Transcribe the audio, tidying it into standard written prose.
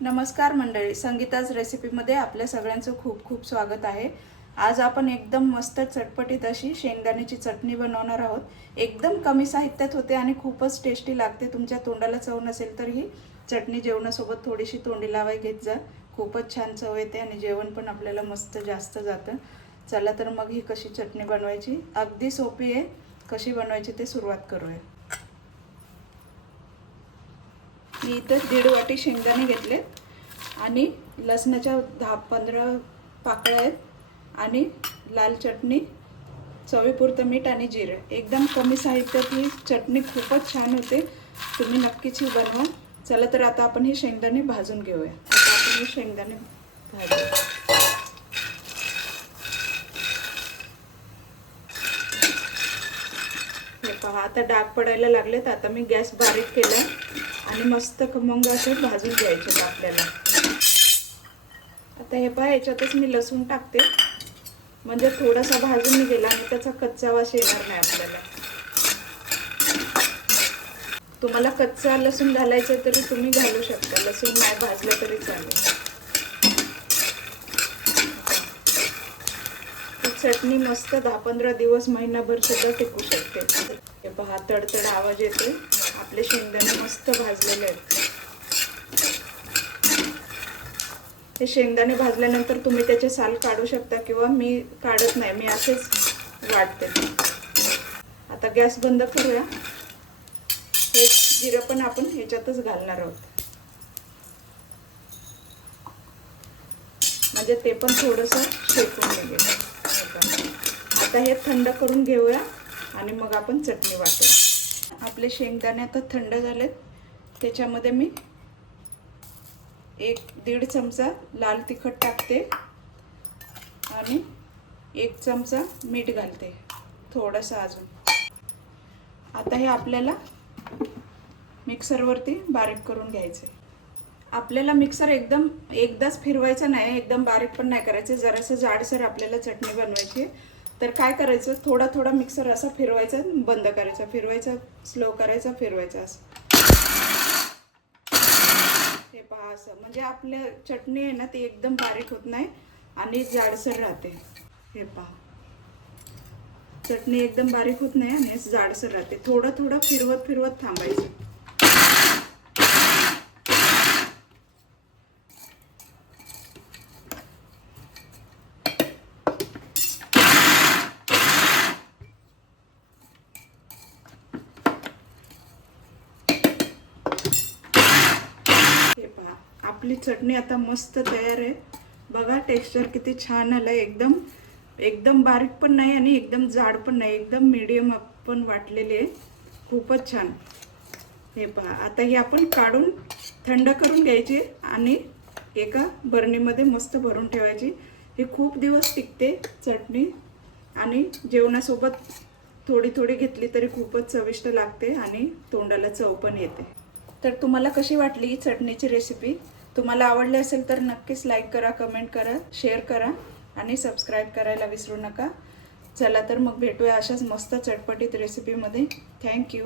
नमस्कार मंडळी, संगीताज रेसिपीमध्ये आपल्या सगळ्यांचं खूप खूप स्वागत आहे। आज आपण एकदम मस्त चटपटीत अशी शेंगदाण्याची चटणी बनवणार आहोत। एकदम कमी साहित्यात होते आणि खूपच टेस्टी लागते। तुमच्या तोंडाला चव नसेल तर ही चटणी जेवणासोबत थोडीशी तोंडी लावाय घेत जा। खूपच छान चव येते आणि जेवण पण आपल्याला मस्त जास्त जातं। चला तर मग ही कशी चटणी बनवायची, अगदी सोपी आहे। कशी बनवायची ते सुरुवात करूया। मी इथं 1.5 वाटी शेंगदाणे घेतले आणि लसणाच्या 10-15 पाकळ्या आहेत आणि लाल चटणी, चवीपुरतं मीठ आणि जिरे। एकदम कमी साहित्यात ही चटणी खूपच छान होते। तुम्ही नक्कीच ही बनवा। चला तर आता आपण हे शेंगदाणे भाजून घेऊया। आता आपण हे शेंगदाणे भाजूया। हे पहा, आता डाग पडायला लागलेत। आता मी गॅस बारीक केला आणि मस्त खमंग असे भाजून घ्यायचे आपल्याला। आता हे पहा, याच्यातच मी लसूण टाकते, म्हणजे थोडासा भाजून गेला आणि त्याचा कच्चा वास येणार नाही आपल्याला। तुम्हाला कच्चा लसूण घालायचा तरी तुम्ही घालू शकता, लसूण नाही भाजलं तरी चालेल। ही चटणी मस्त 10-15 दिवस, महिनाभर सुद्धा टिकू शकते। हे पहा, तडतड आवाज येतोय। आपले शेंगदाणे मस्त भाजलेले आहेत। हे शेंगदाणे भाजल्यानंतर तुम्ही त्याचे साल काढू शकता किंवा मी काढत नाही, मी असेच वाटते। आता गॅस बंद करूया। हे जिरं पण आपण ह्याच्यातच घालणार आहोत, म्हणजे ते पण थोडंसं शेकून निघेल। आता हे थंड करून घेऊया आणि मग आपण चटणी वाटूया। आपले शेंगदाणे आता थंड झालेत। त्याच्यामध्ये मी 1-1.5 चमचा लाल तिखट टाकते आणि 1 चमचा मीठ घालते, थोडंसं अजून। आता हे आपल्याला मिक्सरवरती बारीक करून घ्यायचे। आपल्याला मिक्सर एकदम एकदाच फिरवायचं नाही, एकदम बारीक पण नाही करायचं। जरासं जाडसर आपल्याला चटणी बनवायची, तर काय करायचं, थोडा थोडा मिक्सर असा फिरवायचा, बंद करायचा, फिरवायचा, स्लो करायचा, फिरवायचा असं। हे पहा, असं म्हणजे आपली चटणी आहे ना ती एकदम बारीक होत नाही आणि जाडसर राहते। हे पहा, चटणी एकदम बारीक होत नाही आणि जाडसर राहते। थोडं थोडं फिरवत फिरवत थांबायचं। हे पहा, आपली चटणी आता मस्त तयार आहे। बघा, टेक्स्चर किती छान आलंय। एकदम एकदम बारीक पण नाही आणि एकदम जाड पण नाही, एकदम मीडियम आपण वाटलेले आहे। खूपच छान। हे पहा, आता ही आपण काढून थंड करून घ्यायची आणि एका बरणीमध्ये मस्त भरून ठेवायची। ही खूप दिवस टिकते चटणी आणि जेवणासोबत थोडी थोडी घेतली तरी खूपच चविष्ट लागते आणि तोंडाला चव पण येते। तर तुम्हाला कशी वाटली ही चटणीची रेसिपी? तुम्हाला आवडली असेल तर नक्कीच लाईक करा, कमेंट करा, शेअर करा आणि सबस्क्राईब करायला विसरू नका। चला तर मग भेटूया अशाच मस्त चटपटीत रेसिपीमध्ये। थँक्यू।